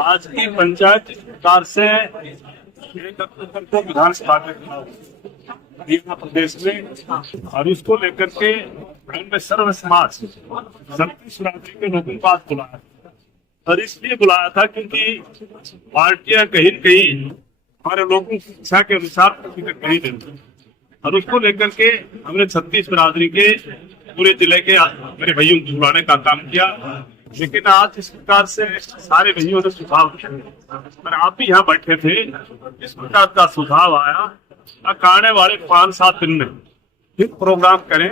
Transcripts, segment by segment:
आज की पंचायत सरकार से 1 अक्टूबर को विधानसभा में चुनाव प्रदेश में, और इसको लेकर के हमने सर्व समाज 37 राज्यों के लोगों को आज बुलाया, और इसलिए बुलाया था क्योंकि पार्टियां कहीं कहीं हमारे लोगों की इच्छा के अनुसार टिकट नहीं देती, और उसको लेकर के हमने 36 बिरादरी के पूरे जिले के मेरे भाइयों को बुलाने का काम किया। लेकिन आज इस प्रकार से सारे भाइयों ने सुझाव दिया, और आप भी यहाँ बैठे थे, इस प्रकार का सुझाव आया आने वाले 5-7 दिन में फिर प्रोग्राम करें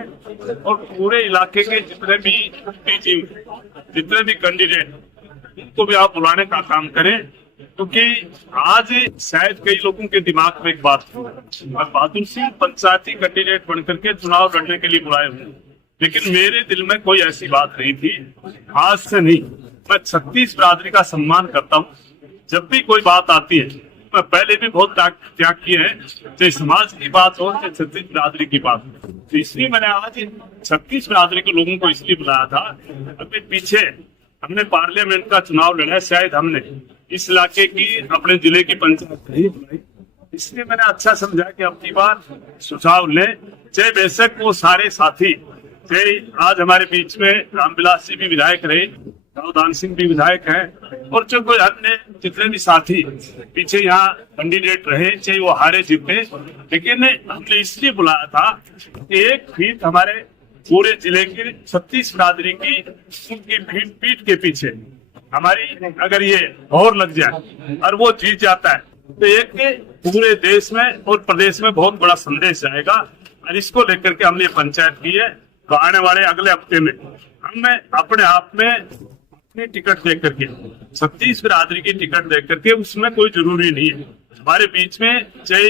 और पूरे इलाके के जितने भी जितने भी कैंडिडेट उनको भी आप बुलाने का काम करें, क्योंकि आज शायद कई लोगों के दिमाग में एक बात है, और बहादुर सिंह पंचायती कैंडिडेट बनकर के चुनाव लड़ने के लिए बुलाए हुए, लेकिन मेरे दिल में कोई ऐसी बात नहीं थी। आज से नहीं, मैं 36 बिरादरी का सम्मान करता हूँ। जब भी कोई बात आती है, मैं पहले भी बहुत त्याग किए हैं, चाहे समाज की बात हो चाहे 36 बिरादरी की बात हो, तो इसलिए मैंने आज 36 बिरादरी के लोगों को इसलिए बुलाया था। अभी पीछे हमने पार्लियामेंट का चुनाव लड़ा, शायद हमने इस इलाके की अपने जिले की पंचायत नहीं बुलाई, इसलिए मैंने अच्छा समझा कि अब की बार सुझाव लें। चाहे बेशक वो सारे साथी, चाहे आज हमारे बीच में रामविलास जी भी विधायक रहे, दाऊदान सिंह भी विधायक हैं, और जो कोई अन्य जितने भी साथी पीछे यहाँ कैंडिडेट रहे, चाहे वो हारे जीते, लेकिन हमने इसलिए बुलाया था कि एक फीट हमारे पूरे जिले की 36 बिरादरी की उनकी पीठ के पीछे हमारी अगर ये और लग जाए और वो जीत जाता है, तो एक पूरे देश में और प्रदेश में बहुत बड़ा संदेश जाएगा। और इसको लेकर के हमने पंचायत की है। तो आने वाले अगले हफ्ते में हमने अपने आप में अपनी टिकट दे करके 36 बिरादरी की टिकट दे करके, उसमें कोई जरूरी नहीं है हमारे बीच में, चाहे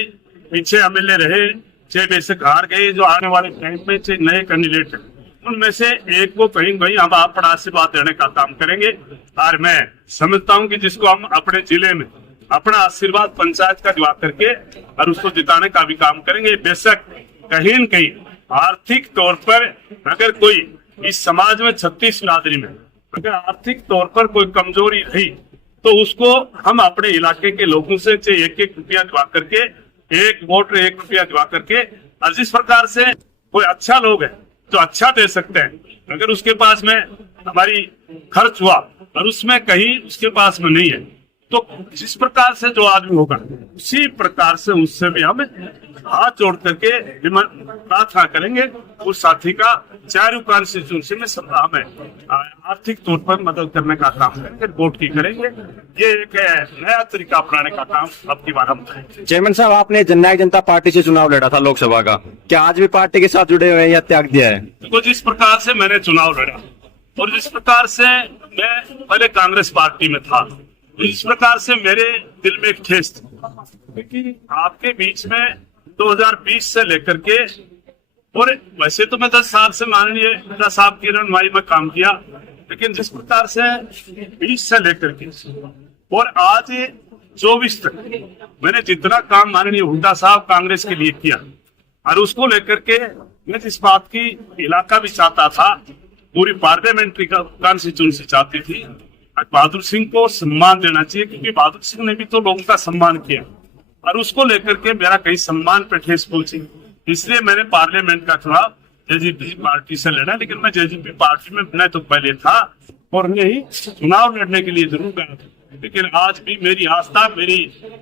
पीछे एमएलए रहे, चाहे बेशक हार गए, जो आने वाले टाइम में चाहे नए कैंडिडेट है, उनमें से एक को कहीं कहीं हम अपना आशीर्वाद देने का काम करेंगे। और मैं समझता हूं कि जिसको हम अपने जिले में अपना आशीर्वाद पंचायत का दिवा करके और उसको जिताने का भी काम करेंगे। बेशक कहीं न कहीं आर्थिक तौर पर अगर कोई इस समाज में 36 बिरादरी में अगर आर्थिक तौर पर कोई कमजोरी रही, तो उसको हम अपने इलाके के लोगों से चाहे 1-1 रुपया दिवा करके, 1 वोट 1 रुपया दिवा करके, और जिस प्रकार से कोई अच्छा लोग है तो अच्छा दे सकते हैं, अगर उसके पास में हमारी खर्च हुआ और उसमें कहीं उसके पास में नहीं है, तो जिस प्रकार से जो आदमी होगा उसी प्रकार से उससे भी हम हाथ जोड़ करके प्रार्थना करेंगे उस साथी का, चारों कॉन्स्टिट्यूंसी में सब हमें आर्थिक तौर पर मदद करने का काम करेंगे, वोट की करेंगे। ये एक नया तरीका अपनाने का काम अब की बार हम करेंगे। चेयरमैन साहब, आपने जननायक जनता पार्टी से चुनाव लड़ा था लोकसभा का, क्या आज भी पार्टी के साथ जुड़े हुए हैं या त्याग दिया है? तो जिस प्रकार से मैंने चुनाव लड़ा और जिस प्रकार से मैं पहले कांग्रेस पार्टी में था, इस प्रकार से मेरे दिल में एक ठेस थी, क्योंकि आपके बीच में 2020 से लेकर के, और वैसे तो मैं 10 साल से माननीय नेता साहब की रहनुमाई में काम किया, लेकिन जिस प्रकार से 20 से लेकर के और आज 24 तक मैंने जितना काम माननीय हुड्डा साहब कांग्रेस के लिए किया, और उसको लेकर के मैं जिस बात की इलाका भी चाहता था, पूरी पार्लियामेंट्री कॉन्स्टिट्यूंसी चाहती थी, बहादुर सिंह को सम्मान देना चाहिए, क्योंकि बहादुर सिंह ने भी तो लोगों का सम्मान किया, और उसको लेकर के मेरा कहीं सम्मान पे ठेस पहुंची, इसलिए मैंने पार्लियामेंट का चुनाव जेजेपी पार्टी से लड़ा। लेकिन मैं जेजेपी पार्टी में मैं तो पहले था और नहीं चुनाव लड़ने के लिए जरूर गया था, लेकिन आज भी मेरी आस्था मेरी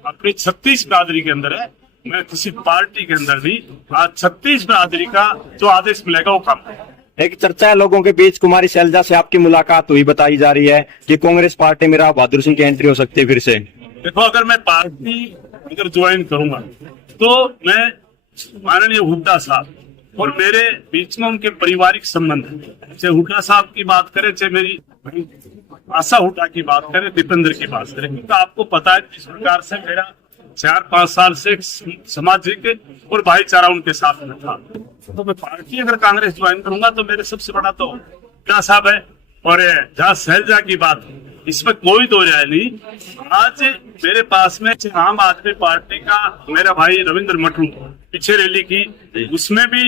अपनी 36 बिरादरी के अंदर है, मैं किसी पार्टी के अंदर नहीं। आज 36 बिरादरी का जो आदेश मिलेगा वो काम है। एक चर्चा है लोगों के बीच, कुमारी शैलजा से आपकी मुलाकात हुई, बताई जा रही है कि कांग्रेस पार्टी में राव बहादुर सिंह की एंट्री हो सकती है फिर से। देखो, अगर मैं पार्टी अगर ज्वाइन करूंगा तो मैं माननीय हुड्डा साहब और मेरे बीच में उनके पारिवारिक संबंध है, चाहे हुड्डा साहब की बात करें, चाहे मेरी आशा हुड्डा की बात करें, दीपेंद्र की बात करें, क्योंकि आपको पता है जिस प्रकार से मेरा 4-5 साल से सामाजिक और भाईचारा उनके साथ में था, तो मैं पार्टी अगर कांग्रेस ज्वाइन करूंगा तो मेरे सबसे बड़ा तो हुड्डा साहब है। और जहाँ शैलजा की बात, इसमें कोई दो राय नहीं। आज मेरे पास में आम आदमी पार्टी का मेरा भाई रविंद्र मटरू पीछे रैली की, उसमें भी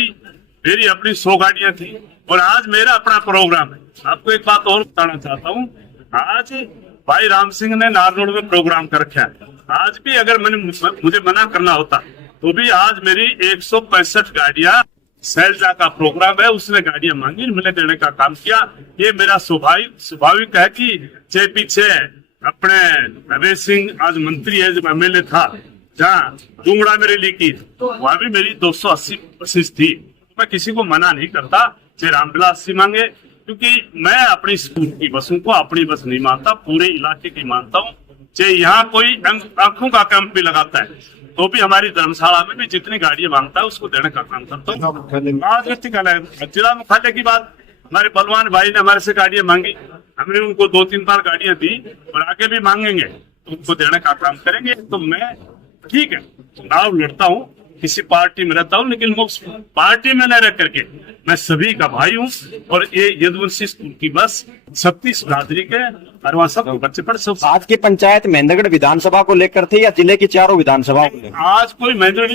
मेरी अपनी 100 गाड़ियां थी, और आज मेरा अपना प्रोग्राम है। आपको एक बात और बताना चाहता हूँ, आज भाई राम सिंह ने नारनौल में प्रोग्राम कर रखा है। आज भी अगर मुझे मना करना होता तो भी आज मेरी 165 गाड़ियां शैलजा का प्रोग्राम है, उसने गाड़ियां मांगी, मैंने देने का काम किया। ये मेरा स्वाभाविक है कि जे पीछे अपने नवेश सिंह आज मंत्री है, जब एमएलए था, जहाँ डूंगड़ा में रैली की तो वहां भी मेरी 280 बसेस थी। मैं किसी को मना नहीं करता, चाहे रामविलास सिंह मांगे, क्योंकि मैं अपनी स्कूल की बसों को अपनी बस नहीं मानता, पूरे इलाके की मानता हूँ। चाहे यहाँ कोई आंखों का कैंप भी लगाता है तो भी हमारी धर्मशाला में भी जितनी गाड़ियां मांगता है उसको देने का काम करता हूँ। जिला मुख्यालय की बात, हमारे बलवान भाई ने हमारे से गाड़ियां मांगी, हमने उनको 2-3 बार गाड़ियां दी और आगे भी मांगेंगे तो उनको देने का काम करेंगे। तो मैं ठीक है चुनाव लड़ता हूँ, किसी पार्टी में रहता हूँ, लेकिन वो पार्टी में न रह करके मैं सभी का भाई हूँ। और ये यदुवंशी स्कूल की बस 36 बिरादरी के और वहाँ सब बच्चे पढ़ सब। आज की पंचायत महेंद्रगढ़ विधानसभा को लेकर थी या जिले की चारों विधानसभाओं को लेकर? आज कोई महेंद्रगढ़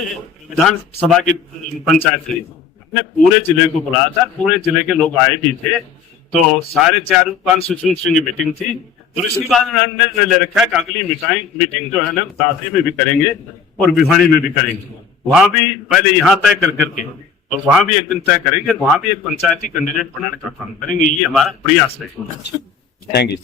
विधानसभा की पंचायत नहीं, हमने पूरे जिले को बुलाया था, पूरे जिले के लोग आए भी थे, तो सारे 4-5 कॉन्स्टिट्यूएंसी की मीटिंग थी। और इसके बाद हमने ले रखा है कि अगली मीटिंग जो है ना दादरी में भी करेंगे और भिवानी में भी करेंगे। वहां भी पहले यहाँ तय कर करके और वहां भी एक दिन तय करेंगे, वहां भी एक पंचायती कैंडिडेट बनाने का काम करेंगे। ये हमारा प्रयास है। Thank you.